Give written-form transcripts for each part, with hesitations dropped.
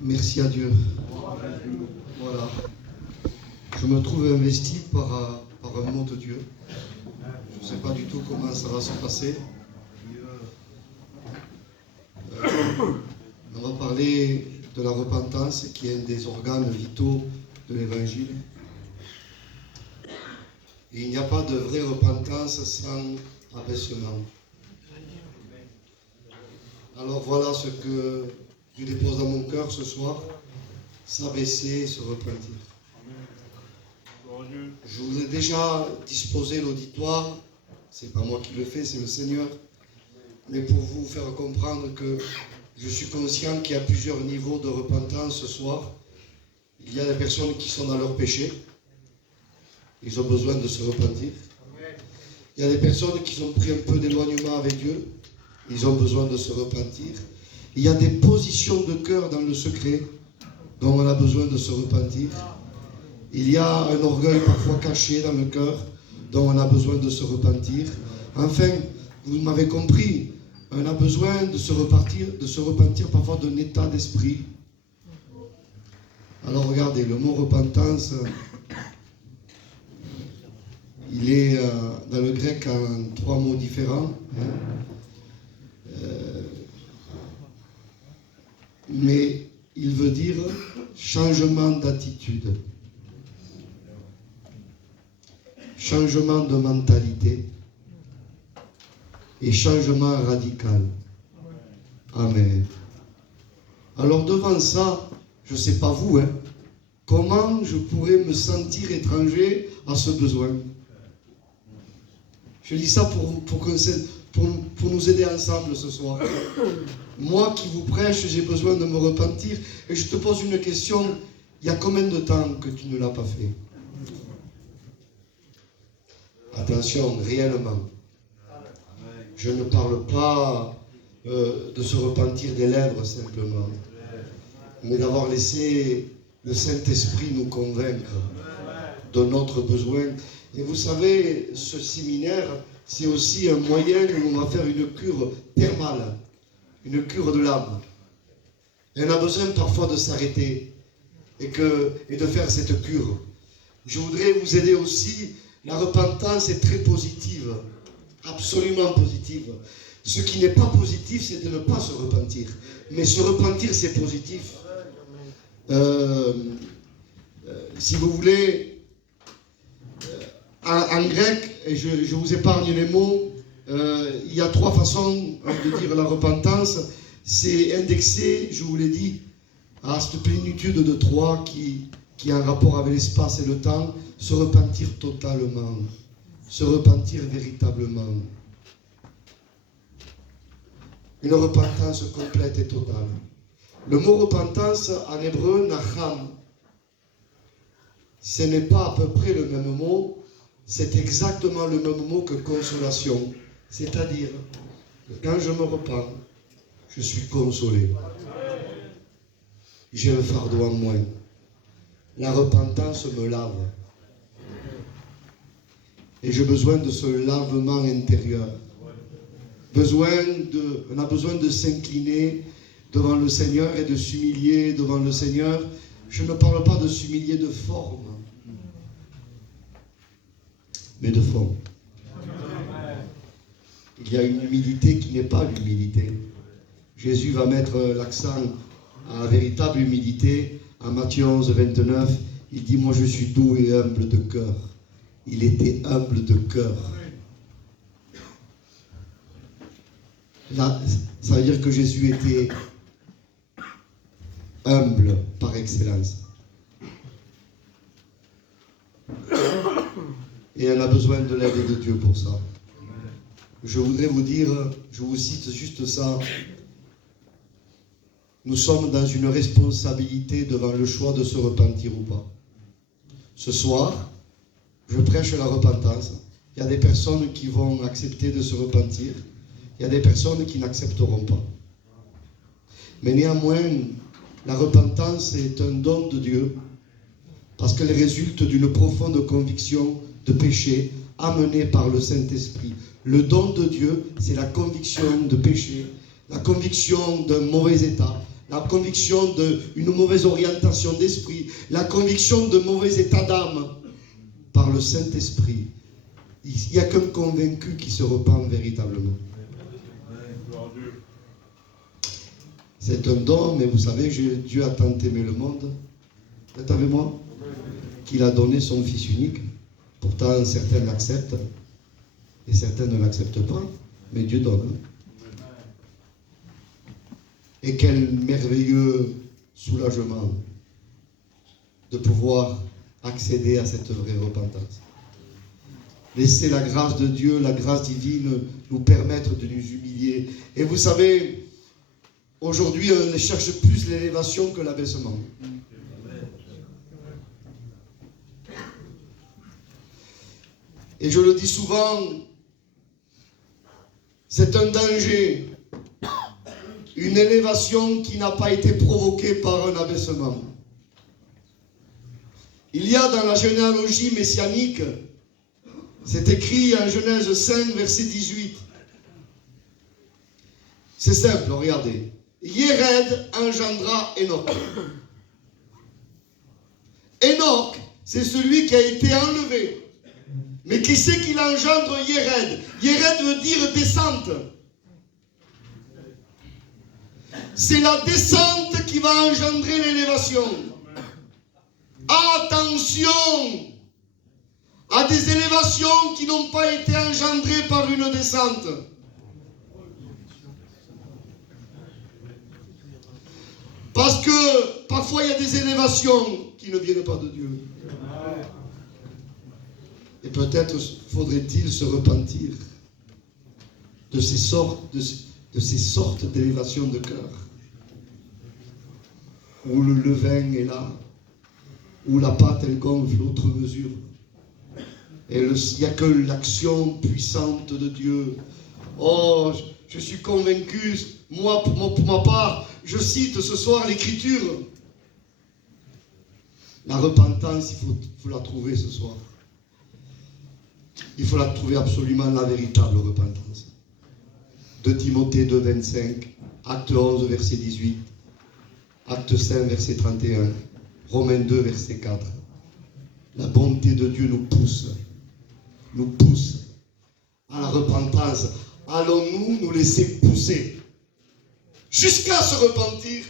Merci à Dieu. Voilà. Je me trouve investi par un mot de Dieu. Je ne sais pas du tout comment ça va se passer. On va parler de la repentance, qui est un des organes vitaux de l'Évangile. Et il n'y a pas de vraie repentance sans abaissement. Alors voilà ce que Dieu dépose dans mon cœur ce soir, s'abaisser et se repentir. Je vous ai déjà disposé l'auditoire, c'est pas moi qui le fais, c'est le Seigneur, mais pour vous faire comprendre que je suis conscient qu'il y a plusieurs niveaux de repentance ce soir. Il y a des personnes qui sont dans leur péché, ils ont besoin de se repentir. Il y a des personnes qui ont pris un peu d'éloignement avec Dieu, ils ont besoin de se repentir. Il y a des positions de cœur dans le secret dont on a besoin de se repentir. Il y a un orgueil parfois caché dans le cœur dont on a besoin de se repentir. Enfin, vous m'avez compris, on a besoin de se repentir parfois d'un état d'esprit. Alors regardez, le mot repentance, il est dans le grec en 3 mots différents. Mais il veut dire changement d'attitude, changement de mentalité et changement radical. Amen. Alors devant ça, je ne sais pas vous, comment je pourrais me sentir étranger à ce besoin? Je dis ça pour nous aider ensemble ce soir. Moi qui vous prêche, j'ai besoin de me repentir. Et je te pose une question. Il y a combien de temps que tu ne l'as pas fait? Attention, réellement. Je ne parle pas de se repentir des lèvres simplement, mais d'avoir laissé le Saint-Esprit nous convaincre de notre besoin. Et vous savez, ce séminaire, c'est aussi un moyen où on va faire une cure thermale, une cure de l'âme. Et on a besoin parfois de s'arrêter et de faire cette cure. Je voudrais vous aider aussi. La repentance est très positive, absolument positive. Ce qui n'est pas positif, c'est de ne pas se repentir. Mais se repentir, c'est positif. Si vous voulez, en grec, et je vous épargne les mots, il y a 3 façons de dire la repentance. C'est indexé, je vous l'ai dit, à cette plénitude de 3 qui a un rapport avec l'espace et le temps. Se repentir totalement, se repentir véritablement. Une repentance complète et totale. Le mot repentance en hébreu, nacham, ce n'est pas à peu près le même mot, c'est exactement le même mot que consolation. C'est-à-dire que quand je me repens, je suis consolé. J'ai un fardeau en moins. La repentance me lave. Et j'ai besoin de ce lavement intérieur. On a besoin de s'incliner devant le Seigneur et de s'humilier devant le Seigneur. Je ne parle pas de s'humilier de forme, mais de fond. Il y a une humilité qui n'est pas l'humilité. Jésus va mettre l'accent à la véritable humilité. En Matthieu 11, 29, il dit « Moi je suis doux et humble de cœur ». Il était humble de cœur. Là, ça veut dire que Jésus était humble par excellence. Et on a besoin de l'aide de Dieu pour ça. Je voudrais vous dire, je vous cite juste ça. Nous sommes dans une responsabilité devant le choix de se repentir ou pas. Ce soir, je prêche la repentance. Il y a des personnes qui vont accepter de se repentir. Il y a des personnes qui n'accepteront pas. Mais néanmoins, la repentance est un don de Dieu parce qu'elle résulte d'une profonde conviction de péché amenée par le Saint-Esprit. Le don de Dieu, c'est la conviction de péché, la conviction d'un mauvais état, la conviction d'une mauvaise orientation d'esprit, la conviction de mauvais état d'âme par le Saint-Esprit. Il n'y a qu'un convaincu qui se repent véritablement. C'est un don, mais vous savez, Dieu a tant aimé le monde, vous êtes avec moi, qu'il a donné son Fils unique. Pourtant, certains l'acceptent et certains ne l'acceptent pas, mais Dieu donne. Et quel merveilleux soulagement de pouvoir accéder à cette vraie repentance. Laissez la grâce de Dieu, la grâce divine nous permettre de nous humilier. Et vous savez, aujourd'hui, on ne cherche plus l'élévation que l'abaissement. Et je le dis souvent, c'est un danger, une élévation qui n'a pas été provoquée par un abaissement. Il y a dans la généalogie messianique, c'est écrit en Genèse 5, verset 18. C'est simple, regardez. Yéred engendra Enoch. Enoch, c'est celui qui a été enlevé. Mais qui c'est qui engendre Yéred? Yéred veut dire descente. C'est la descente qui va engendrer l'élévation. Attention à des élévations qui n'ont pas été engendrées par une descente. Parce que parfois il y a des élévations qui ne viennent pas de Dieu. Et peut-être faudrait-il se repentir de ces sortes d'élévations de cœur. Où le levain est là, où la pâte elle gonfle outre mesure. Et il n'y a que l'action puissante de Dieu. Oh, je suis convaincu, moi pour ma part, je cite ce soir l'Écriture. La repentance, il faut la trouver ce soir. Il faut la trouver absolument, la véritable repentance. 2 Timothée 2, 25, Acte 11, verset 18, Acte 5, verset 31, Romains 2, verset 4. La bonté de Dieu nous pousse à la repentance. Allons-nous nous laisser pousser jusqu'à se repentir?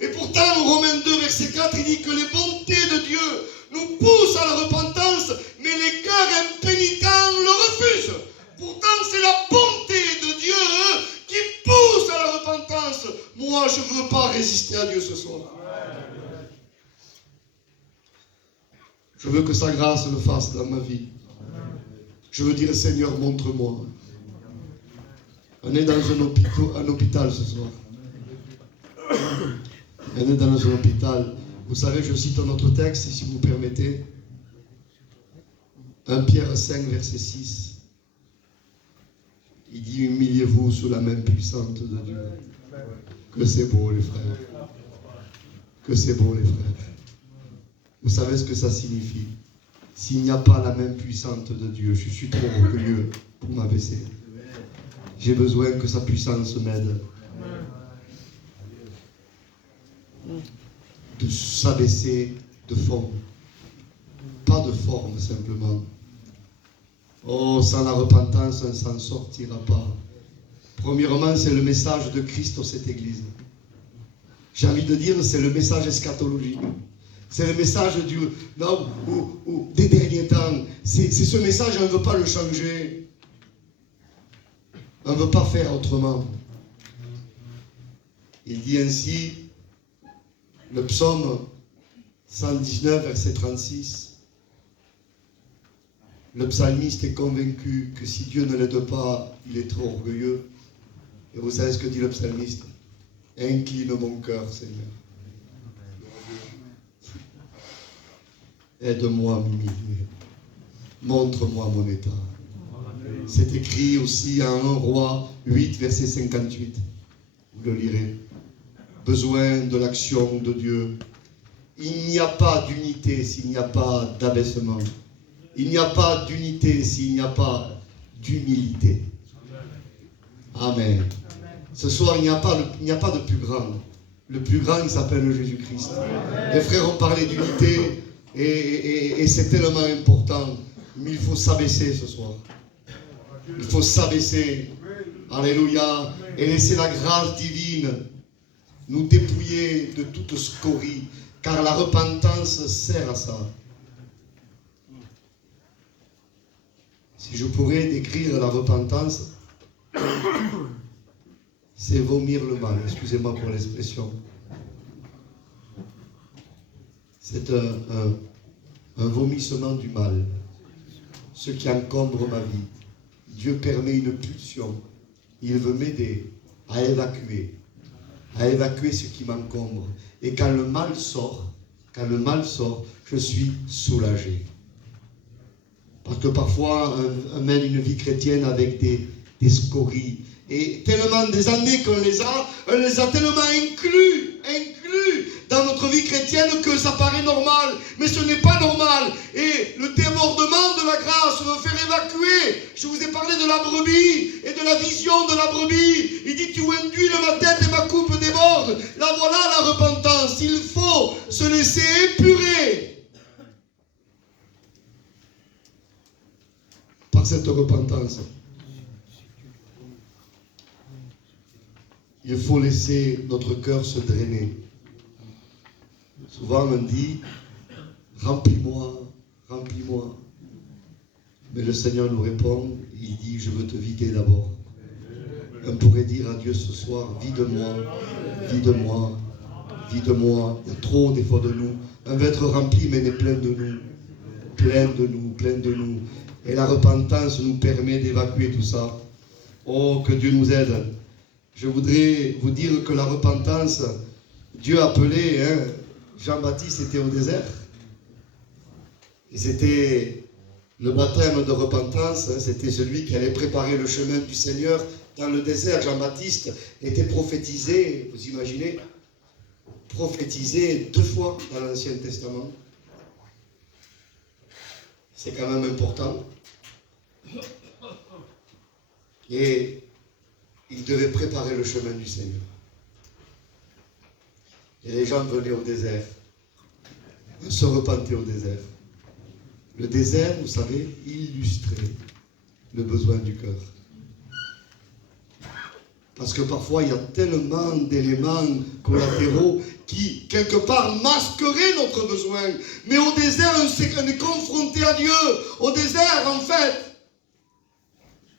Et pourtant, Romains 2, verset 4, il dit que les bontés de Dieu nous poussent à la repentance, mais les cœurs impénitents le refusent. Pourtant, c'est la bonté de Dieu qui pousse à la repentance. Moi, je ne veux pas résister à Dieu ce soir. Je veux que sa grâce le fasse dans ma vie. Je veux dire, Seigneur, montre-moi. On est dans un hôpital ce soir. On est dans un hôpital. Vous savez, je cite un autre texte, si vous permettez. 1 Pierre 5, verset 6. Il dit, humiliez-vous sous la main puissante de Dieu. Que c'est beau, les frères. Que c'est beau, les frères. Vous savez ce que ça signifie? S'il n'y a pas la main puissante de Dieu, je suis trop orgueilleux pour m'abaisser. J'ai besoin que sa puissance m'aide. De s'abaisser de fond. Pas de forme simplement. Oh, sans la repentance, on ne s'en sortira pas. Premièrement, c'est le message de Christ dans cette église. J'ai envie de dire, c'est le message eschatologique. C'est le message des derniers temps. C'est ce message, on ne veut pas le changer. On ne veut pas faire autrement. Il dit ainsi, le psaume 119, verset 36. Le psalmiste est convaincu que si Dieu ne l'aide pas, il est trop orgueilleux. Et vous savez ce que dit le psalmiste? Incline mon cœur, Seigneur. Aide-moi à m'humilier. Montre-moi mon état. C'est écrit aussi en 1 Roi 8, verset 58. Vous le lirez. Besoin de l'action de Dieu. Il n'y a pas d'unité s'il n'y a pas d'abaissement. Il n'y a pas d'unité s'il n'y a pas d'humilité. Amen. Ce soir, il n'y a pas de plus grand. Le plus grand, il s'appelle Jésus-Christ. Les frères ont parlé d'unité et c'est tellement important. Mais il faut s'abaisser ce soir. Il faut s'abaisser. Alléluia. Et laisser la grâce divine nous dépouiller de toute scorie. Car la repentance sert à ça. Si je pourrais décrire la repentance, c'est vomir le mal. Excusez-moi pour l'expression. C'est un vomissement du mal. Ce qui encombre ma vie. Dieu permet une pulsion. Il veut m'aider à évacuer ce qui m'encombre. Et quand le mal sort, je suis soulagé. Parce que parfois, on mène une vie chrétienne avec des scories. Et tellement des années on les a tellement inclus dans notre vie chrétienne que ça paraît normal. Mais ce n'est pas normal. Et le débordement de la grâce veut faire évacuer. Je vous ai parlé de la brebis et de la vision de la brebis. Il dit, tu induis ma tête et ma coupe déborde. Là voilà la repentance. Il faut se laisser épurer par cette repentance. Il faut laisser notre cœur se drainer. Souvent on dit, remplis-moi, remplis-moi. Mais le Seigneur nous répond, il dit, je veux te vider d'abord. On pourrait dire à Dieu ce soir, vide-moi, vide-moi, vide-moi. Il y a trop des fois de nous. On veut être rempli, mais il est plein de nous. Plein de nous, plein de nous. Et la repentance nous permet d'évacuer tout ça. Oh, que Dieu nous aide. Je voudrais vous dire que la repentance, Dieu appelait, Jean-Baptiste était au désert. Et c'était le baptême de repentance, c'était celui qui allait préparer le chemin du Seigneur dans le désert. Jean-Baptiste était prophétisé, vous imaginez, prophétisé 2 fois dans l'Ancien Testament. C'est quand même important. Et il devait préparer le chemin du Seigneur. Et les gens venaient au désert. Ils se repentaient au désert. Le désert, vous savez, illustrait le besoin du cœur. Parce que parfois, il y a tellement d'éléments collatéraux qui, quelque part, masqueraient notre besoin. Mais au désert, on est confronté à Dieu. Au désert, en fait,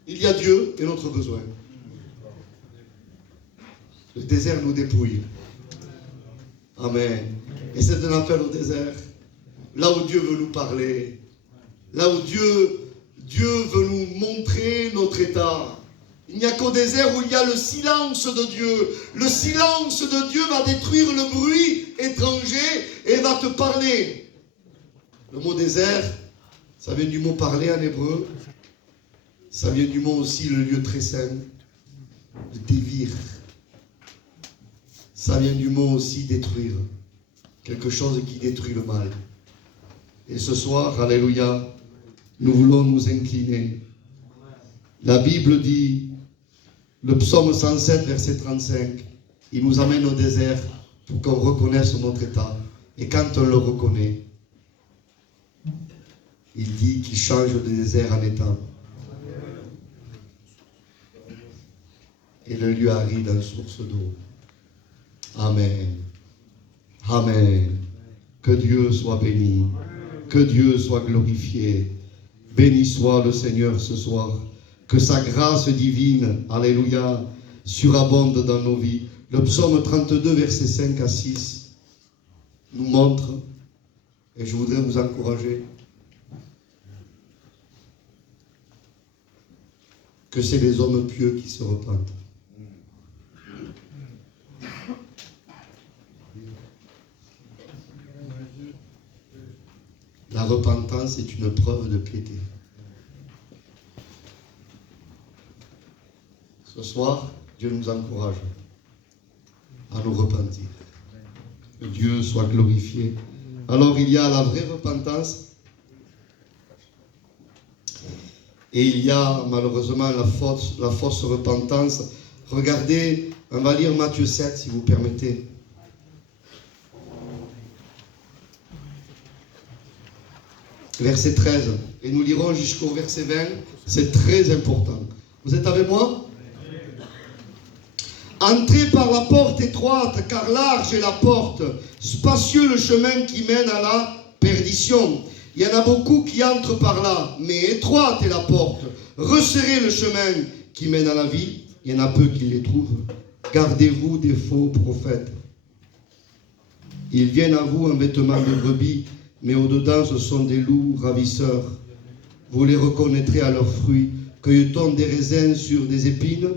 il y a Dieu et notre besoin. Le désert nous dépouille. Amen. Et c'est un appel au désert. Là où Dieu veut nous parler. Là où Dieu veut nous montrer notre état. Il n'y a qu'au désert où il y a le silence de Dieu. Le silence de Dieu va détruire le bruit étranger et va te parler. Le mot désert, ça vient du mot parler en hébreu. Ça vient du mot aussi le lieu très saint. Le dévir. Ça vient du mot aussi détruire. Quelque chose qui détruit le mal. Et ce soir, alléluia, nous voulons nous incliner. La Bible dit, le psaume 107, verset 35, il nous amène au désert pour qu'on reconnaisse notre état. Et quand on le reconnaît, il dit qu'il change de désert en étang. Et le lieu aride en source d'eau. Amen. Amen. Que Dieu soit béni. Que Dieu soit glorifié. Béni soit le Seigneur ce soir. Que sa grâce divine, alléluia, surabonde dans nos vies. Le psaume 32, versets 5 à 6, nous montre, et je voudrais vous encourager, que c'est les hommes pieux qui se repentent. La repentance est une preuve de piété. Ce soir, Dieu nous encourage à nous repentir. Que Dieu soit glorifié. Alors il y a la vraie repentance Et il y a malheureusement la fausse repentance. Regardez, on va lire Matthieu 7 si vous permettez. Verset 13. Et nous lirons jusqu'au verset 20. C'est très important. Vous êtes avec moi? Entrez par la porte étroite, car large est la porte, spacieux le chemin qui mène à la perdition. Il y en a beaucoup qui entrent par là, mais étroite est la porte. Resserrez le chemin qui mène à la vie. Il y en a peu qui les trouvent. Gardez-vous des faux prophètes. Ils viennent à vous en vêtements de brebis, mais au-dedans ce sont des loups ravisseurs. Vous les reconnaîtrez à leurs fruits. Cueille-t-on des raisins sur des épines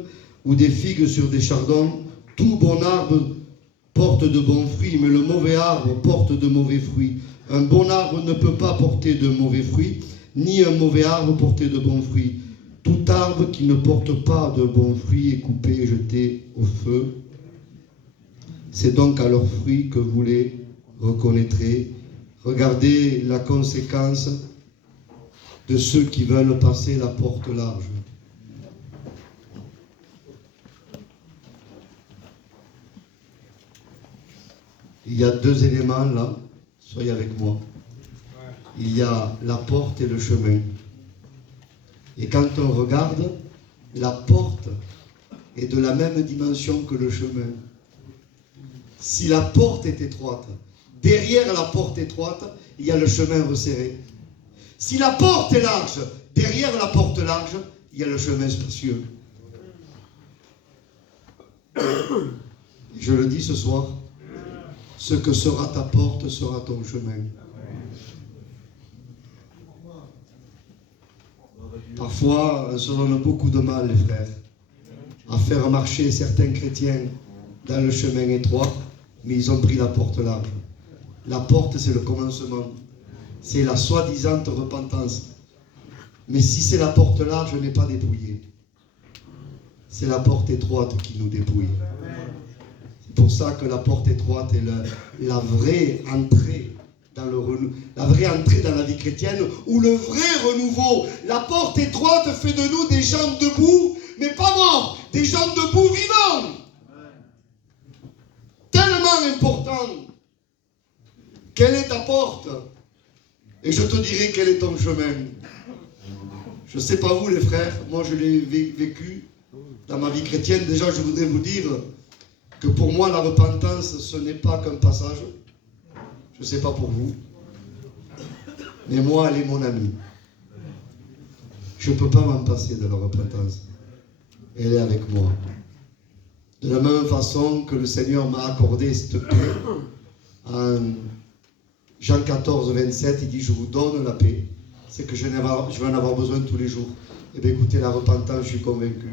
ou des figues sur des chardons? Tout bon arbre porte de bons fruits, mais le mauvais arbre porte de mauvais fruits. Un bon arbre ne peut pas porter de mauvais fruits, ni un mauvais arbre porter de bons fruits. Tout arbre qui ne porte pas de bons fruits est coupé et jeté au feu. C'est donc à leurs fruits que vous les reconnaîtrez. Regardez la conséquence de ceux qui veulent passer la porte large. Il y a deux éléments là, soyez avec moi. Il y a la porte et le chemin. Et quand on regarde, la porte est de la même dimension que le chemin. Si la porte est étroite, derrière la porte étroite, il y a le chemin resserré. Si la porte est large, derrière la porte large, il y a le chemin spacieux. Je le dis ce soir, ce que sera ta porte sera ton chemin. Parfois, on se donne beaucoup de mal, les frères, à faire marcher certains chrétiens dans le chemin étroit, mais ils ont pris la porte large. La porte, c'est le commencement. C'est la soi-disant repentance. Mais si c'est la porte large, n'est pas dépouillée. C'est la porte étroite qui nous dépouille. C'est pour ça que la porte étroite est la vraie entrée dans la vraie entrée dans la vie chrétienne, ou le vrai renouveau. La porte étroite fait de nous des gens debout, mais pas morts, des gens debout vivants. Tellement important. Quelle est ta porte? Et je te dirai quel est ton chemin. Je ne sais pas vous les frères, moi je l'ai vécu dans ma vie chrétienne. Déjà je voudrais vous dire que pour moi la repentance ce n'est pas qu'un passage. Je ne sais pas pour vous. Mais moi elle est mon amie. Je ne peux pas m'en passer de la repentance. Elle est avec moi. De la même façon que le Seigneur m'a accordé cette paix en Jean 14, 27, il dit, je vous donne la paix. C'est que je vais en avoir besoin tous les jours. Et bien écoutez, la repentance, je suis convaincu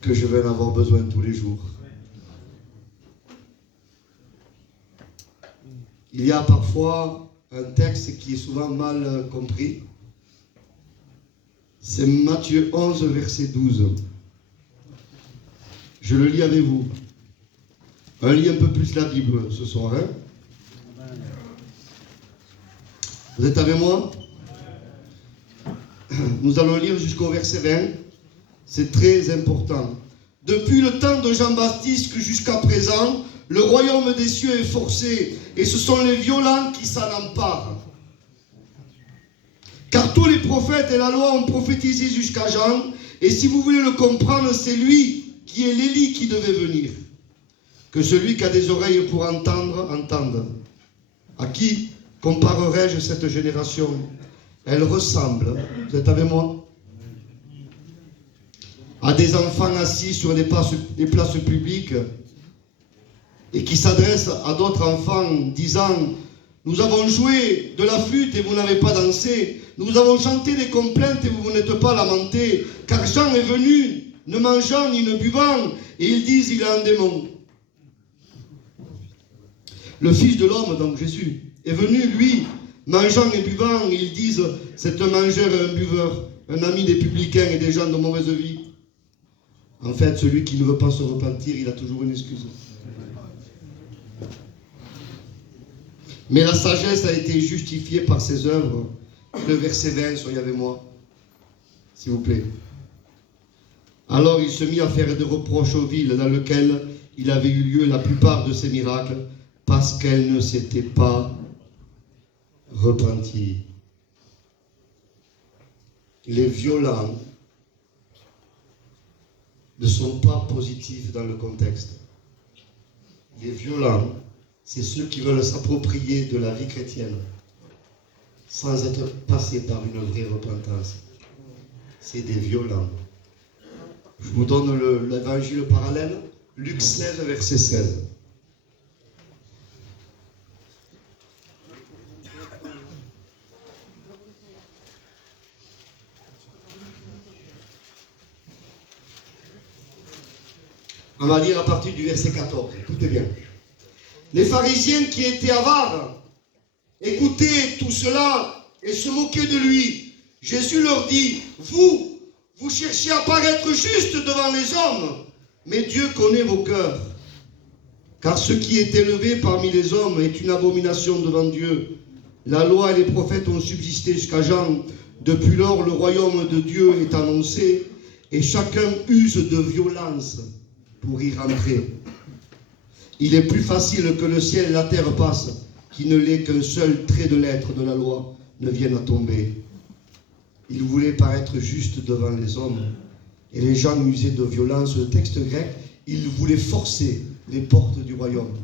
que je vais en avoir besoin tous les jours. Il y a parfois un texte qui est souvent mal compris. C'est Matthieu 11, verset 12. Je le lis avec vous. On lit un peu plus la Bible ce soir, hein? Vous êtes avec moi? Nous allons lire jusqu'au verset 20. C'est très important. Depuis le temps de Jean-Baptiste jusqu'à présent, le royaume des cieux est forcé, et ce sont les violents qui s'en emparent. Car tous les prophètes et la loi ont prophétisé jusqu'à Jean, et si vous voulez le comprendre, c'est lui qui est l'Élie qui devait venir. Que celui qui a des oreilles pour entendre, entende. À qui comparerai-je cette génération? Elle ressemble, vous êtes avec moi, à des enfants assis sur des places publiques et qui s'adressent à d'autres enfants disant « Nous avons joué de la flûte et vous n'avez pas dansé. Nous avons chanté des complaintes et vous n'êtes pas lamentés. Car Jean est venu, ne mangeant ni ne buvant, et ils disent « Il a un démon. » Le Fils de l'homme, donc Jésus, est venu, lui, mangeant et buvant, et ils disent « C'est un mangeur et un buveur, un ami des publicains et des gens de mauvaise vie. » En fait, celui qui ne veut pas se repentir, il a toujours une excuse. Mais la sagesse a été justifiée par ses œuvres. Le verset 20, soyez avec moi. s'il vous plaît. Alors il se mit à faire des reproches aux villes dans lesquelles il avait eu lieu la plupart de ces miracles, parce qu'elles ne s'étaient pas repenties. Les violents ne sont pas positifs dans le contexte. Les violents, c'est ceux qui veulent s'approprier de la vie chrétienne sans être passés par une vraie repentance. C'est des violents. Je vous donne l'évangile parallèle, Luc 16, verset 16. On va lire à partir du verset 14. Écoutez bien. Les pharisiens qui étaient avares écoutaient tout cela et se moquaient de lui. Jésus leur dit, vous cherchez à paraître juste devant les hommes, mais Dieu connaît vos cœurs. Car ce qui est élevé parmi les hommes est une abomination devant Dieu. La loi et les prophètes ont subsisté jusqu'à Jean. Depuis lors, le royaume de Dieu est annoncé et chacun use de violence pour y rentrer. Il est plus facile que le ciel et la terre passent, qu'il ne l'est qu'un seul trait de lettre de la loi ne vienne à tomber. Il voulait paraître juste devant les hommes, et les gens usaient de violence. Le texte grec, il voulait forcer les portes du royaume.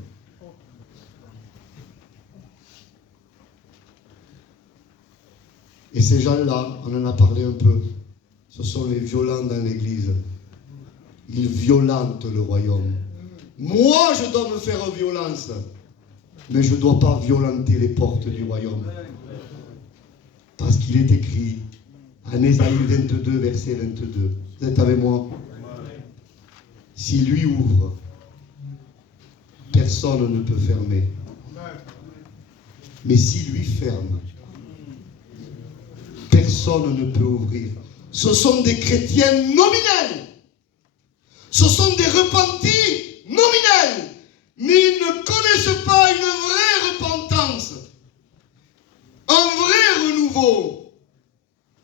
Et ces gens-là, on en a parlé un peu, ce sont les violents dans l'Église. Ils violentent le royaume. Moi, je dois me faire violence, mais je ne dois pas violenter les portes du royaume. Parce qu'il est écrit en Ésaïe 22, verset 22. Vous êtes avec moi? Si lui ouvre, personne ne peut fermer. Mais si lui ferme, personne ne peut ouvrir. Ce sont des chrétiens nominels. Ce sont des repentis nominels, mais ils ne connaissent pas une vraie repentance, un vrai renouveau.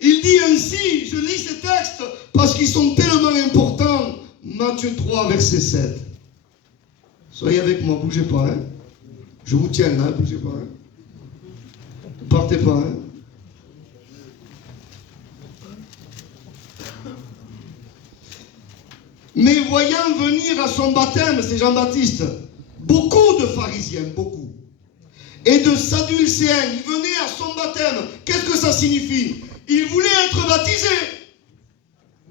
Il dit ainsi, je lis ces textes parce qu'ils sont tellement importants. Matthieu 3, verset 7. Soyez avec moi, bougez pas. Hein. Je vous tiens là, bougez pas. Hein. Ne partez pas. Hein. Mais voyant venir à son baptême, c'est Jean-Baptiste, beaucoup de pharisiens, beaucoup, et de sadducéens, ils venaient à son baptême. Qu'est-ce que ça signifie? Ils voulaient être baptisés.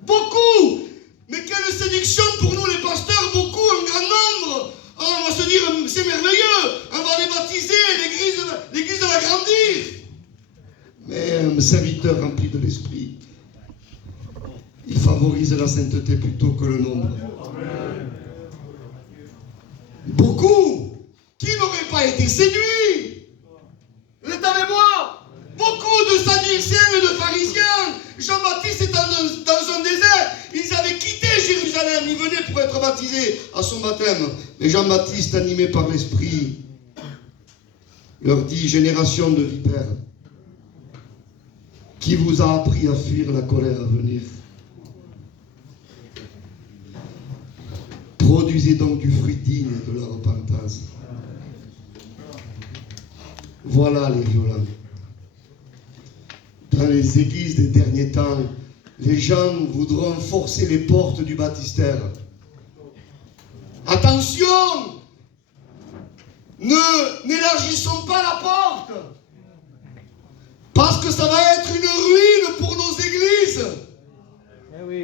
Beaucoup. Mais quelle séduction pour nous les pasteurs, beaucoup, un grand nombre. Oh, on va se dire, c'est merveilleux, on va les baptiser, l'église va grandir. Mais un serviteur rempli de l'esprit, il favorise la sainteté plutôt que le nombre. Beaucoup qui n'auraient pas été séduits. Vous êtes avec moi? Beaucoup de sadducéens et de pharisiens. Jean-Baptiste est dans un désert. Ils avaient quitté Jérusalem. Ils venaient pour être baptisés à son baptême. Mais Jean-Baptiste, animé par l'esprit, leur dit, génération de vipères, qui vous a appris à fuir la colère à venir? Produisez donc du fruit digne de la repentance. Voilà les violents. Dans les églises des derniers temps, les gens voudront forcer les portes du baptistère. Attention! N'élargissons pas la porte. Parce que ça va être une ruine pour nos églises.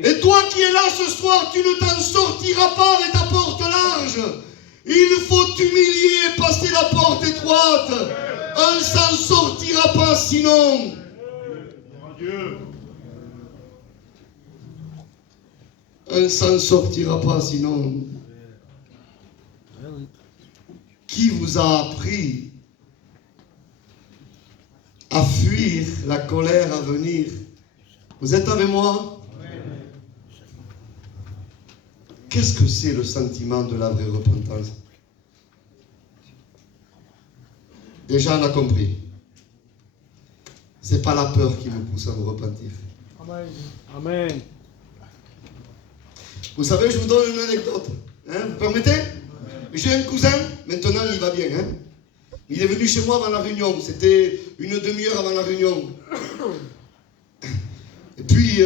Et toi qui es là ce soir, tu ne t'en sortiras pas avec ta porte large. Il faut t'humilier, passer la porte étroite. On ne s'en sortira pas sinon. On ne s'en sortira pas sinon. Qui vous a appris à fuir la colère à venir? Vous êtes avec moi? Qu'est-ce que c'est le sentiment de la vraie repentance? Déjà, on a compris. Ce n'est pas la peur qui nous pousse à nous repentir. Amen. Vous savez, je vous donne une anecdote. Hein, vous permettez? J'ai un cousin, maintenant il va bien. Hein. Il est venu chez moi avant la réunion. C'était une demi-heure avant la réunion. Et puis,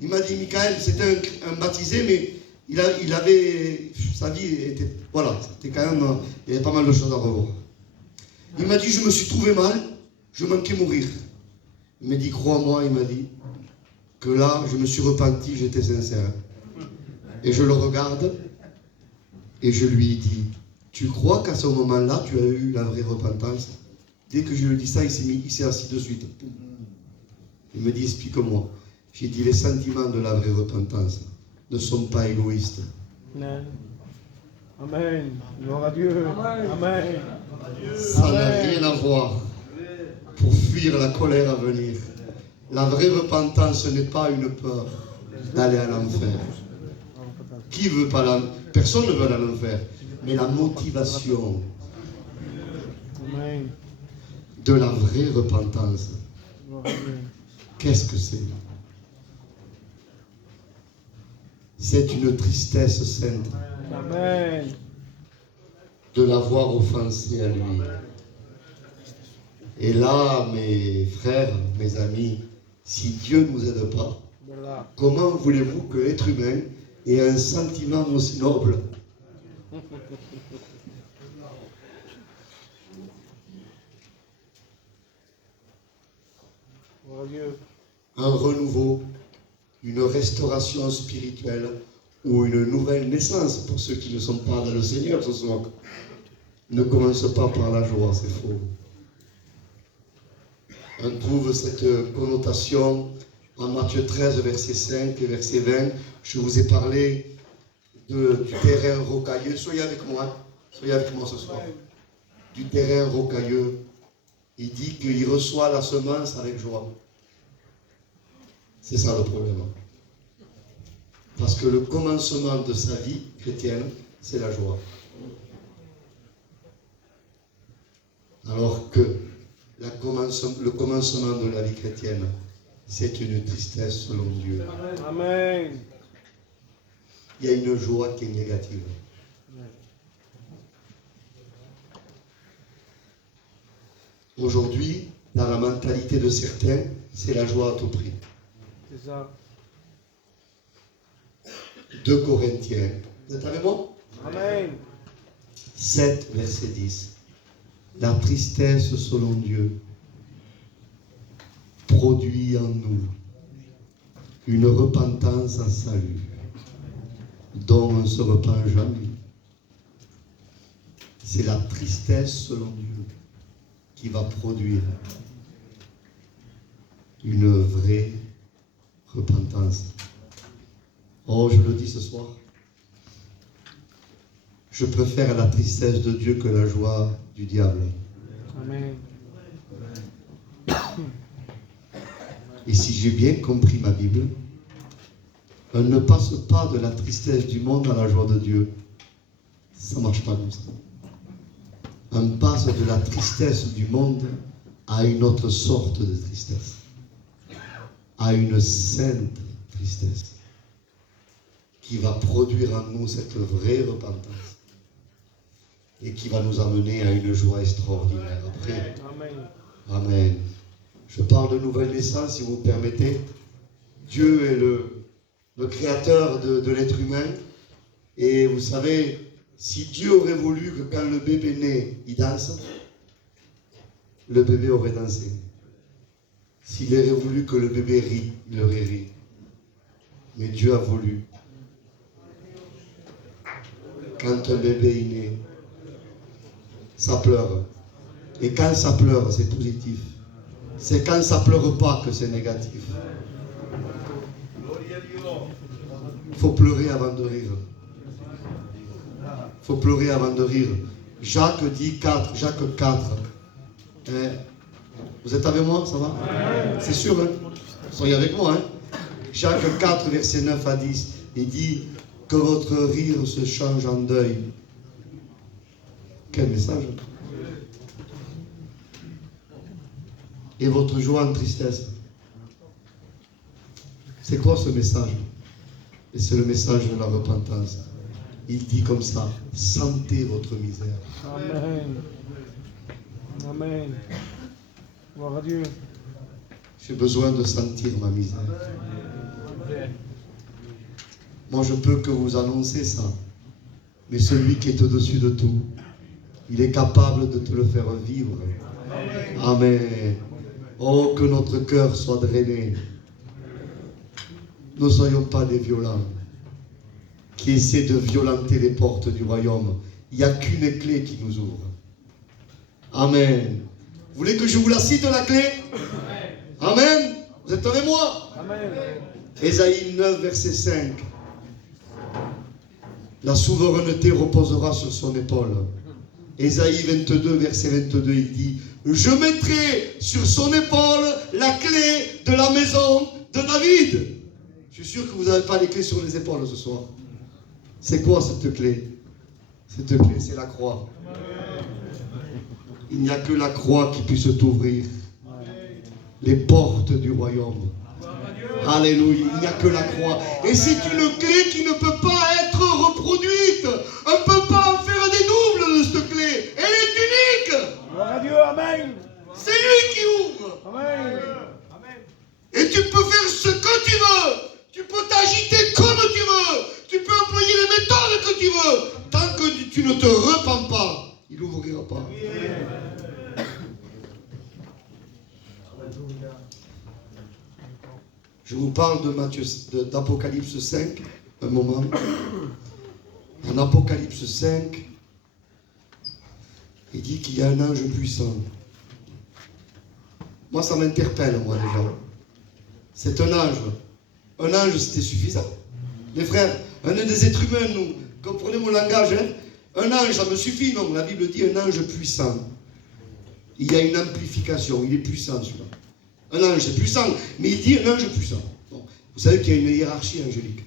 il m'a dit, Michael, c'était un baptisé, mais il avait, sa vie était, voilà, c'était quand même, il y avait pas mal de choses à revoir. Il m'a dit, je me suis trouvé mal, je manquais mourir. Il m'a dit, crois-moi, il m'a dit, que là, je me suis repenti, j'étais sincère. Et je le regarde, et je lui ai dit, tu crois qu'à ce moment-là, tu as eu la vraie repentance? Dès que je lui ai dit ça, il s'est assis de suite. Il me dit, explique-moi. J'ai dit, les sentiments de la vraie repentance ne sont pas égoïstes. Amen. Gloire à Dieu. Amen. Ça n'a rien à voir pour fuir la colère à venir. La vraie repentance n'est pas une peur d'aller à l'enfer. Qui veut pas l'enfer? Personne ne veut aller à l'enfer. Mais la motivation de la vraie repentance, qu'est-ce que c'est? C'est une tristesse sainte de l'avoir offensé à lui. Et là, mes frères, mes amis, si Dieu ne nous aide pas, comment voulez-vous que l'être humain ait un sentiment aussi noble? Un renouveau, une restauration spirituelle ou une nouvelle naissance pour ceux qui ne sont pas dans le Seigneur ce soir ne commence pas par la joie, c'est faux. On trouve cette connotation en Matthieu 13, verset 5 et verset 20. Je vous ai parlé du terrain rocailleux. Soyez avec moi ce soir. Du terrain rocailleux. Il dit qu'il reçoit la semence avec joie. C'est ça le problème. Parce que le commencement de sa vie chrétienne, c'est la joie. Alors que le commencement de la vie chrétienne, c'est une tristesse selon Dieu. Amen. Il y a une joie qui est négative. Aujourd'hui, dans la mentalité de certains, c'est la joie à tout prix. C'est ça. 2 Corinthiens. Vous êtes avec moi? Amen. 7, verset 10. La tristesse selon Dieu produit en nous une repentance en salut, dont on ne se repent jamais. C'est la tristesse selon Dieu qui va produire une vraie repentance. Oh, je le dis ce soir. Je préfère la tristesse de Dieu que la joie du diable. Amen. Et si j'ai bien compris ma Bible, on ne passe pas de la tristesse du monde à la joie de Dieu. Ça ne marche pas comme ça. On passe de la tristesse du monde à une autre sorte de tristesse. À une sainte tristesse qui va produire en nous cette vraie repentance et qui va nous amener à une joie extraordinaire. Après, Amen. Je parle de nouvelle naissance, si vous me permettez. Dieu est le créateur de l'être humain. Et vous savez, si Dieu aurait voulu que quand le bébé naît, il danse, le bébé aurait dansé. S'il aurait voulu que le bébé rit, il aurait ri. Mais Dieu a voulu. Quand un bébé est né, ça pleure. Et quand ça pleure, c'est positif. C'est quand ça pleure pas que c'est négatif. Il faut pleurer avant de rire. Il faut pleurer avant de rire. Jacques dit 4, Jacques 4. Vous êtes avec moi, ça va? C'est sûr, hein? Soyez avec moi, hein? Jacques 4, verset 9 à 10. Il dit que votre rire se change en deuil. Quel message! Et votre joie en tristesse. C'est quoi ce message? Et c'est le message de la repentance. Il dit comme ça, sentez votre misère. Amen. Amen. Gloire à Dieu. J'ai besoin de sentir ma misère. Moi, je peux que vous annoncer ça. Mais celui qui est au-dessus de tout, il est capable de te le faire vivre. Amen. Oh, que notre cœur soit drainé. Ne soyons pas des violents qui essaient de violenter les portes du royaume. Il n'y a qu'une clé qui nous ouvre. Amen. Vous voulez que je vous la cite, la clé? Amen. Vous êtes avec moi? Amen. Ésaïe 9, verset 5. La souveraineté reposera sur son épaule. Ésaïe 22, verset 22, il dit, je mettrai sur son épaule la clé de la maison de David. Je suis sûr que vous n'avez pas les clés sur les épaules ce soir. C'est quoi cette clé? Cette clé, c'est la croix. Il n'y a que la croix qui puisse t'ouvrir les portes du royaume. Alléluia, il n'y a que la croix. Et c'est une clé qui ne peut pas être reproduite. On ne peut pas en faire des doubles de cette clé. Elle est unique. Gloire à Dieu. Amen. C'est lui qui ouvre. Amen. Et tu peux faire ce que tu veux. Tu peux t'agiter comme tu veux. Tu peux employer les méthodes que tu veux. Tant que tu ne te repens pas, il n'ouvrira pas. Je vous parle d'Apocalypse 5, un moment. En Apocalypse 5, il dit qu'il y a un ange puissant. Moi, ça m'interpelle, moi, déjà. C'est un ange. Un ange, c'était suffisant. Les frères, un des êtres humains, nous, comprenez mon langage, hein? Un ange, ça me suffit, non? La Bible dit un ange puissant. Il y a une amplification, il est puissant, celui-là. Un ange, c'est puissant, mais il dit un ange puissant. Bon, vous savez qu'il y a une hiérarchie angélique.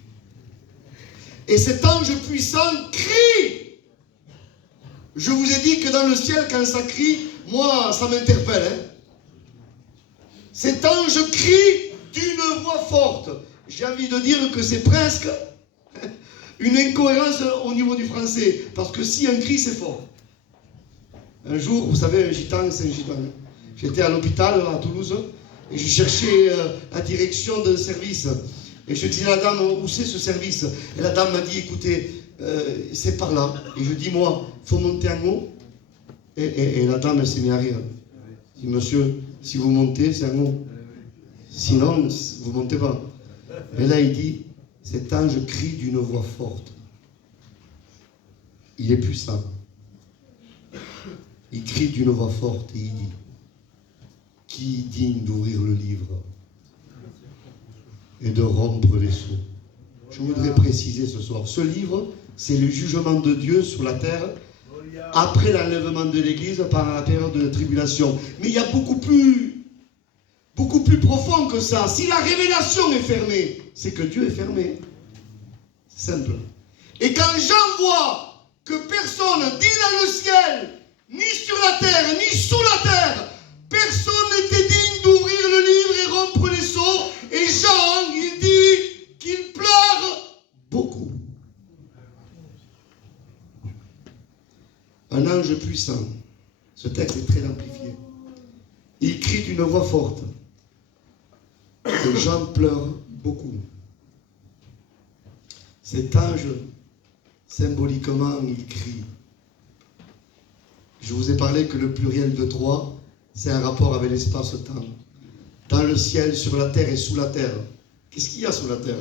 Et cet ange puissant crie. Je vous ai dit que dans le ciel, quand ça crie, moi, ça m'interpelle. Hein? Cet ange crie d'une voix forte. J'ai envie de dire que c'est presque une incohérence au niveau du français. Parce que si un cri, c'est fort. Un jour, vous savez, un gitan, c'est un gitan. J'étais à l'hôpital à Toulouse. Et je cherchais la direction d'un service. Et je dis à la dame, où c'est ce service? Et la dame m'a dit, écoutez, c'est par là. Et je dis, moi, il faut monter en haut. Et la dame, elle s'est mise à rire. Je dis, monsieur, si vous montez, c'est en haut. Sinon, vous ne montez pas. Et là, il dit, cet ange crie d'une voix forte. Il est puissant. Il crie d'une voix forte et il dit, qui est digne d'ouvrir le livre et de rompre les sceaux? Je voudrais préciser ce soir, ce livre, c'est le jugement de Dieu sur la terre après l'enlèvement de l'Église pendant la période de tribulation. Mais il y a beaucoup plus profond que ça. Si la révélation est fermée, c'est que Dieu est fermé. C'est simple. Et quand Jean voit que personne, ni dans le ciel, ni sur la terre, ni sous la terre, personne n'était digne d'ouvrir le livre et rompre les sceaux. Et Jean, il dit qu'il pleure beaucoup. Un ange puissant. Ce texte est très amplifié. Il crie d'une voix forte. Et Jean pleure beaucoup. Cet ange, symboliquement, il crie. Je vous ai parlé que le pluriel de 3, c'est un rapport avec l'espace-temps. Dans le ciel, sur la terre et sous la terre. Qu'est-ce qu'il y a sous la terre?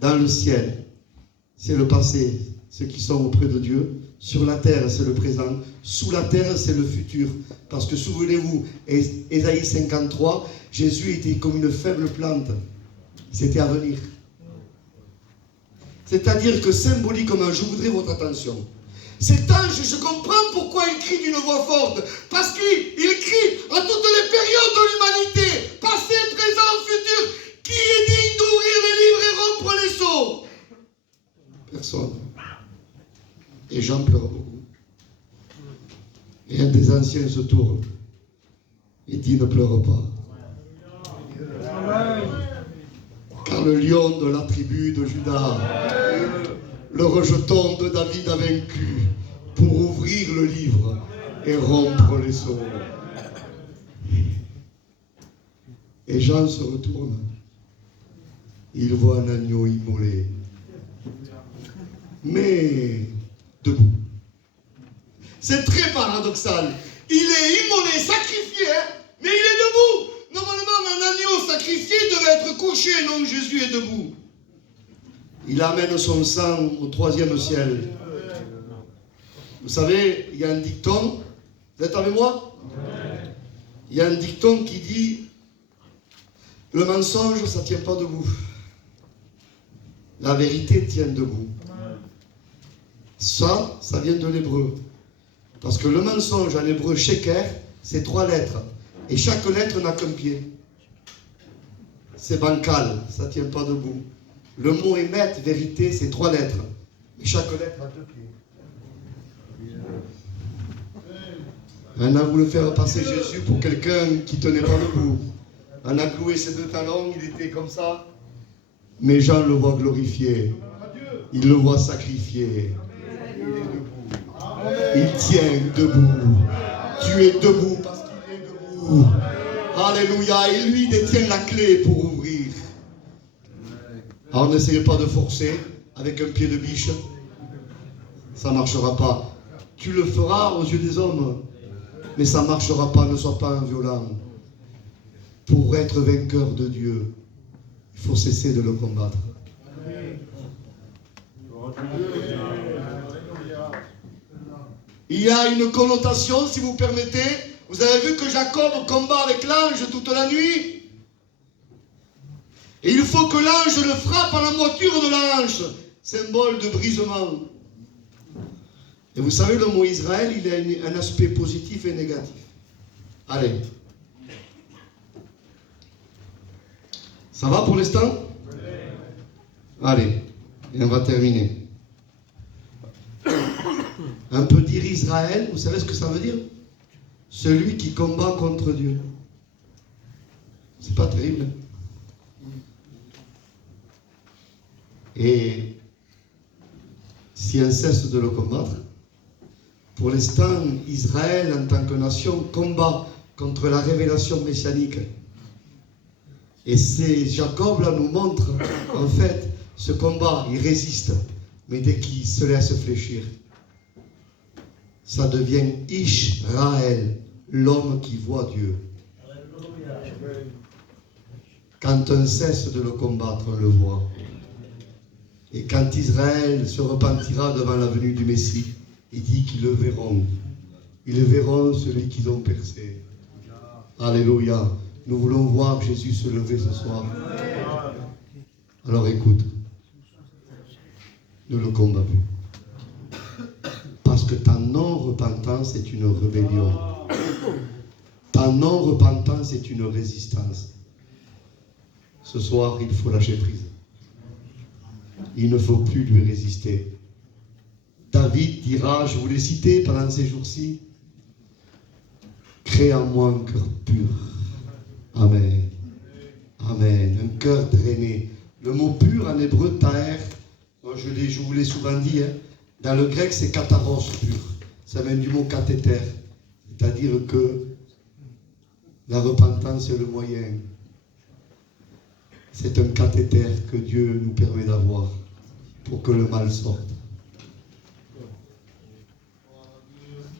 Dans le ciel, c'est le passé, ceux qui sont auprès de Dieu. Sur la terre, c'est le présent. Sous la terre, c'est le futur. Parce que souvenez-vous, Ésaïe 53, Jésus était comme une faible plante. C'était à venir. C'est-à-dire que symboliquement, je voudrais votre attention. Cet ange, je comprends pourquoi il crie d'une voix forte. Parce qu'il crie à toutes les périodes de l'humanité, passé, présent, futur. Qui est digne d'ouvrir les livres et rompre les sceaux? Personne. Et Jean pleure beaucoup. Et un des anciens se tourne et dit, ne pleure pas. Amen. le lion de la tribu de Juda, le rejeton de David a vaincu pour ouvrir le livre et rompre les sceaux. Et Jean se retourne. Il voit un agneau immolé, mais debout. C'est très paradoxal. Il est immolé, sacrifié, mais il est debout. Normalement, un agneau sacrifié devait être couché, non, Jésus est debout. Il amène son sang au 3e ciel. Vous savez, il y a un dicton, vous êtes avec moi? Il y a un dicton qui dit, le mensonge, ça ne tient pas debout. La vérité tient debout. Ça vient de l'hébreu. Parce que le mensonge en hébreu, sheker, c'est 3 lettres. Et chaque lettre n'a qu'un pied. C'est bancal, ça ne tient pas debout. Le mot émet, vérité, c'est 3 lettres. Et chaque lettre a 2 pieds. On a voulu faire passer Jésus pour quelqu'un qui ne tenait pas debout. On a cloué ses 2 talons, il était comme ça. Mais Jean le voit glorifié. Il le voit sacrifié. Il est debout. Il tient debout. Tu es debout parce qu'il est debout. Alléluia. Et lui détient la clé pour ouvrir. Alors n'essayez pas de forcer avec un pied de biche. Ça ne marchera pas. Tu le feras aux yeux des hommes. Mais ça ne marchera pas. Ne sois pas un violent. Pour être vainqueur de Dieu, il faut cesser de le combattre. Il y a une connotation, si vous permettez. Vous avez vu que Jacob combat avec l'ange toute la nuit. Et il faut que l'ange le frappe à la moiture de l'ange, symbole de brisement. Et vous savez, le mot Israël, il a un aspect positif et négatif. Allez. Ça va pour l'instant? Allez, et on va terminer. On peut dire Israël, vous savez ce que ça veut dire? Celui qui combat contre Dieu. C'est pas terrible. Et si on cesse de le combattre, pour l'instant, Israël, en tant que nation, combat contre la révélation messianique. Et c'est Jacob là nous montre, en fait, ce combat, il résiste. Mais dès qu'il se laisse fléchir, ça devient Ishraël, l'homme qui voit Dieu. Quand on cesse de le combattre, on le voit. Et quand Israël se repentira devant la venue du Messie, il dit qu'ils le verront. Ils verront celui qu'ils ont percé. Alléluia. Nous voulons voir Jésus se lever ce soir. Alors écoute, ne le combat plus. Parce que ta non-repentance est une rébellion. Ta non-repentance est une résistance. Ce soir, il faut lâcher prise. Il ne faut plus lui résister. David dira, je vous l'ai cité pendant ces jours-ci, crée en moi un cœur pur. Amen. Amen. Un cœur drainé. Le mot pur en hébreu, taher, je vous l'ai souvent dit, hein, dans le grec c'est kataros, pur. Ça vient du mot cathéter. C'est-à-dire que la repentance est le moyen. C'est un cathéter que Dieu nous permet d'avoir pour que le mal sorte.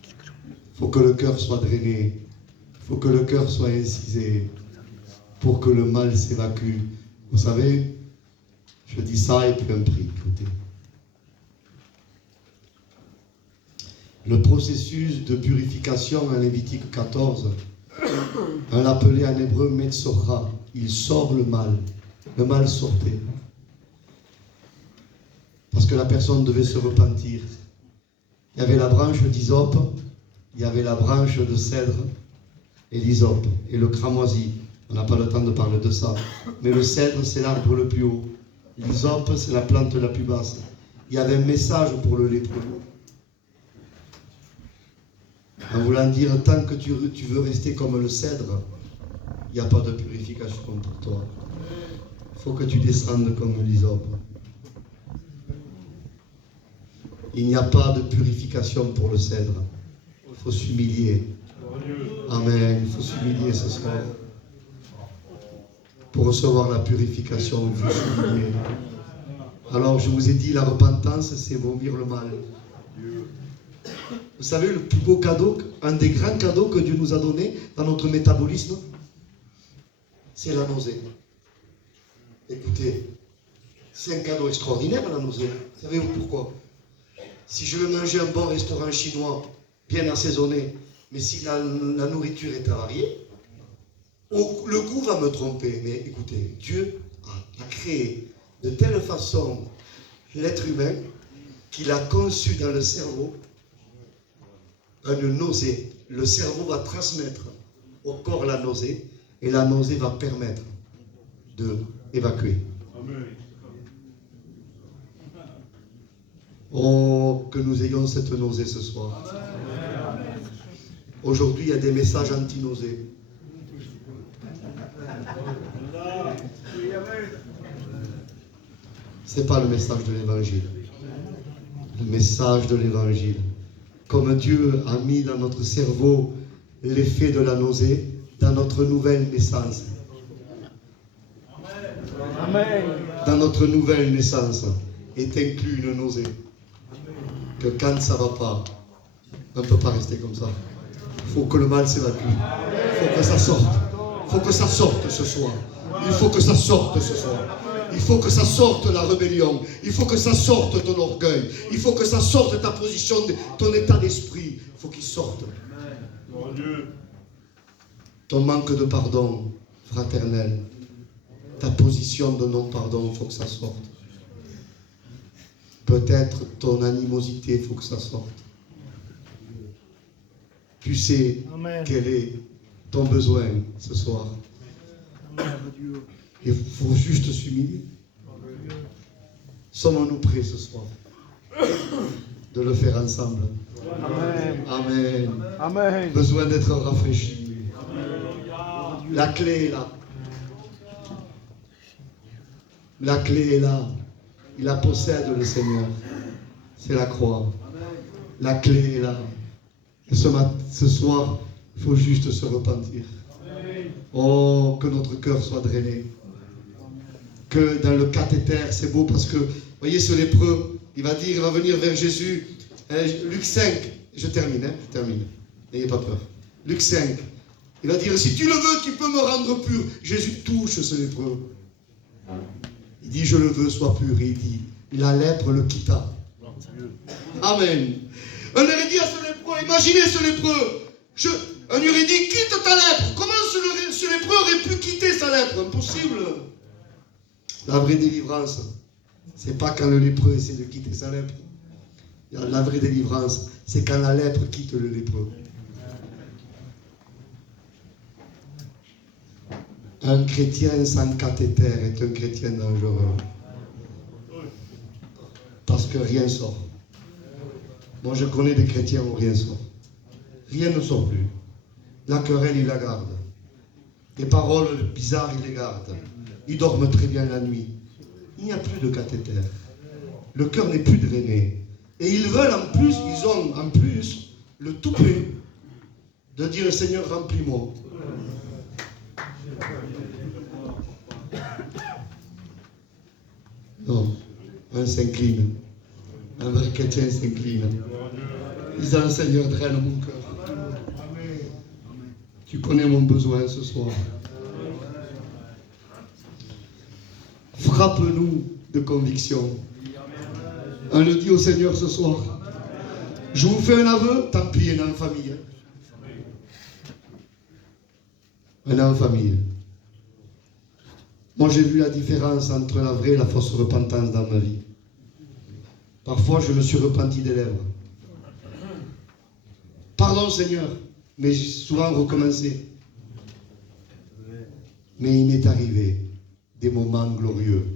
Il faut que le cœur soit drainé. Il faut que le cœur soit incisé pour que le mal s'évacue. Vous savez, je dis ça et puis un prix. Écoutez. Le processus de purification en Lévitique 14, on l'appelait en hébreu Metzora. Il sort le mal. Le mal sortait. Parce que la personne devait se repentir. Il y avait la branche d'hysope, il y avait la branche de cèdre et l'hysope et le cramoisi. On n'a pas le temps de parler de ça. Mais le cèdre, c'est l'arbre le plus haut. L'hysope, c'est la plante la plus basse. Il y avait un message pour le lépreux. En voulant dire, tant que tu veux rester comme le cèdre, il n'y a pas de purification pour toi. Il faut que tu descendes comme l'hysope. Il n'y a pas de purification pour le cèdre. Il faut s'humilier. Amen. Il faut s'humilier ce soir. Pour recevoir la purification, il faut s'humilier. Alors je vous ai dit, la repentance, c'est vomir le mal. Vous savez, le plus beau cadeau, un des grands cadeaux que Dieu nous a donné dans notre métabolisme, c'est la nausée. Écoutez, c'est un cadeau extraordinaire, la nausée. Savez-vous pourquoi? Si je veux manger un bon restaurant chinois, bien assaisonné, mais si la nourriture est avariée, le goût va me tromper. Mais écoutez, Dieu a créé de telle façon l'être humain qu'il a conçu dans le cerveau une nausée. Le cerveau va transmettre au corps la nausée et la nausée va permettre d'évacuer. Oh, que nous ayons cette nausée ce soir. Aujourd'hui, il y a des messages anti-nausée. Ce n'est pas le message de l'évangile. Le message de l'évangile. Comme Dieu a mis dans notre cerveau l'effet de la nausée, dans notre nouvelle naissance. Amen. Dans notre nouvelle naissance est inclus une nausée. Que quand ça ne va pas, on ne peut pas rester comme ça. Il faut que le mal s'évacue. Il faut que ça sorte. Il faut que ça sorte ce soir. Il faut que ça sorte ce soir. Il faut que ça sorte la rébellion. Il faut que ça sorte ton orgueil. Il faut que ça sorte ta position, ton état d'esprit. Il faut qu'il sorte. Ton manque de pardon fraternel. Ta position de non-pardon, il faut que ça sorte. Peut-être ton animosité, il faut que ça sorte. Tu sais quel est ton besoin ce soir. Il faut juste s'humilier. Sommes-nous prêts ce soir de le faire ensemble? Amen. Amen. Amen. Besoin d'être rafraîchi. La clé est là. La clé est là. Il la possède, le Seigneur. C'est la croix. La clé est là. Et ce soir, il faut juste se repentir. Oh, que notre cœur soit drainé. Que dans le cathéter, c'est beau parce que, voyez ce lépreux, il va venir vers Jésus. Luc 5, je termine. N'ayez pas peur. Luc 5, il va dire, si tu le veux, tu peux me rendre pur. Jésus touche ce lépreux. Il dit, je le veux, sois pur. Et il dit, la lèpre le quitta. Amen. On aurait dit à ce lépreux, imaginez ce lépreux. On lui aurait dit, quitte ta lèpre. Comment ce lépreux aurait pu quitter sa lèpre? Impossible. La vraie délivrance, c'est pas quand le lépreux essaie de quitter sa lèpre. La vraie délivrance, c'est quand la lèpre quitte le lépreux. Un chrétien sans cathéter est un chrétien dangereux. Parce que rien sort. Moi, je connais des chrétiens où rien sort. Rien ne sort plus. La querelle, il la garde. Les paroles bizarres, il les garde. Ils dorment très bien la nuit. Il n'y a plus de cathéter. Le cœur n'est plus drainé. Et ils veulent en plus, ils ont en plus le toupet de dire, Seigneur, remplis-moi. Non, un s'incline. Un vrai chrétien s'incline. Disant, Seigneur, draine mon cœur. Tu connais mon besoin ce soir. Frappe-nous de conviction. On le dit au Seigneur ce soir. Je vous fais un aveu, tant pis, il est en famille. On est en famille. Moi, j'ai vu la différence entre la vraie et la fausse repentance dans ma vie. Parfois, je me suis repenti des lèvres. Pardon, Seigneur, mais j'ai souvent recommencé. Mais il m'est arrivé des moments glorieux.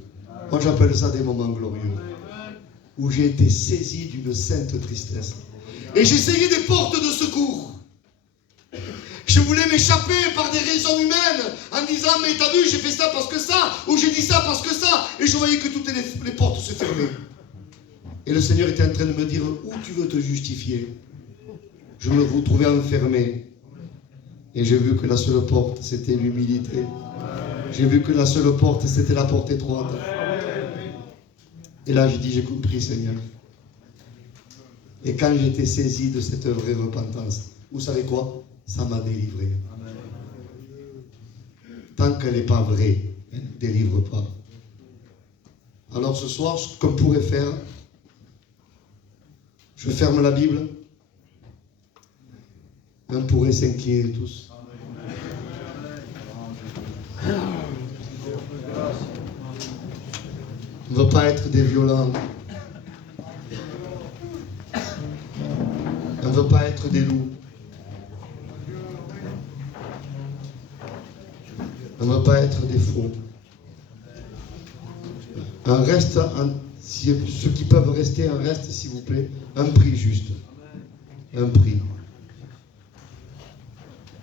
Moi, j'appelle ça des moments glorieux. Où j'ai été saisi d'une sainte tristesse. Et j'essayais des portes de secours. Je voulais m'échapper par des raisons humaines en disant mais t'as vu j'ai fait ça parce que ça, ou j'ai dit ça parce que ça, et je voyais que toutes les portes se fermaient. Et le Seigneur était en train de me dire où tu veux te justifier. Je me retrouvais enfermé. Et j'ai vu que la seule porte c'était l'humilité. J'ai vu que la seule porte c'était la porte étroite. Et là j'ai dit j'ai compris Seigneur. Et quand j'étais saisi de cette vraie repentance, vous savez quoi? Ça m'a délivré. Tant qu'elle n'est pas vraie, elle ne délivre pas. Alors ce soir, ce qu'on pourrait faire, je ferme la Bible, et on pourrait s'incliner tous. On ne veut pas être des violents. On ne veut pas être des loups. On ne veut pas être des faux. Un reste, ceux qui peuvent rester, un reste s'il vous plaît, un prix juste. Un prix.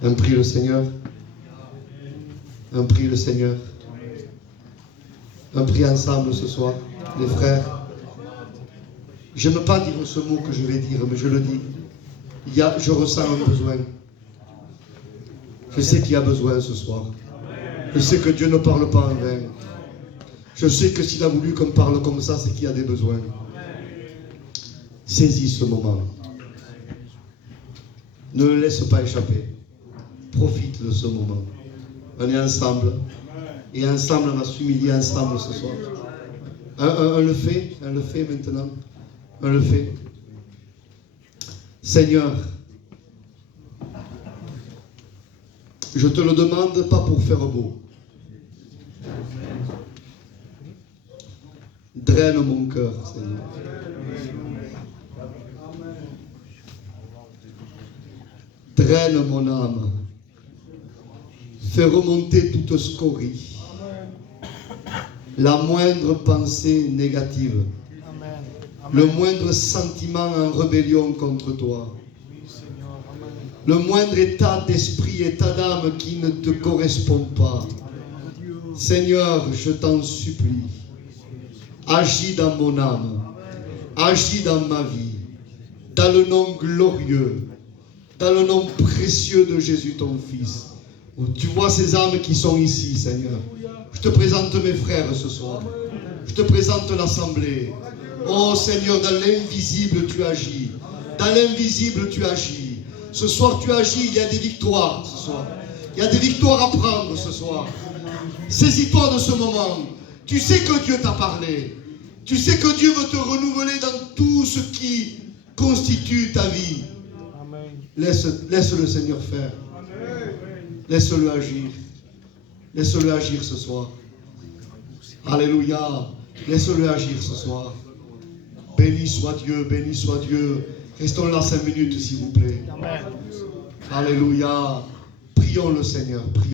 Un prix le Seigneur. Un prix le Seigneur. Un prix ensemble ce soir, les frères. Je n'aime pas dire ce mot que je vais dire, mais je le dis. Je ressens un besoin. Je sais qu'il y a besoin ce soir. Je sais que Dieu ne parle pas en vain. Je sais que s'il a voulu qu'on parle comme ça, c'est qu'il y a des besoins. Saisis ce moment. Ne le laisse pas échapper. Profite de ce moment. On est ensemble. Et ensemble, on va s'humilier ensemble ce soir. On le fait maintenant. On le fait. Seigneur, je te le demande pas pour faire beau. Draine mon cœur, Seigneur. Draine mon âme. Fais remonter toute scorie. La moindre pensée négative. Le moindre sentiment en rébellion contre toi. Le moindre état d'esprit, état d'âme qui ne te correspond pas. Seigneur, je t'en supplie. Agis dans mon âme. Agis dans ma vie. Dans le nom glorieux. Dans le nom précieux de Jésus, ton Fils. Tu vois ces âmes qui sont ici, Seigneur. Je te présente mes frères ce soir. Je te présente l'assemblée. Oh Seigneur, dans l'invisible, tu agis. Dans l'invisible, tu agis. Ce soir, tu agis. Il y a des victoires ce soir. Il y a des victoires à prendre ce soir. Saisis-toi de ce moment. Tu sais que Dieu t'a parlé. Tu sais que Dieu veut te renouveler dans tout ce qui constitue ta vie. Laisse le Seigneur faire. Laisse-le agir. Laisse-le agir ce soir. Alléluia. Laisse-le agir ce soir. Béni soit Dieu, béni soit Dieu. Restons là 5 minutes, s'il vous plaît. Alléluia. Prions le Seigneur.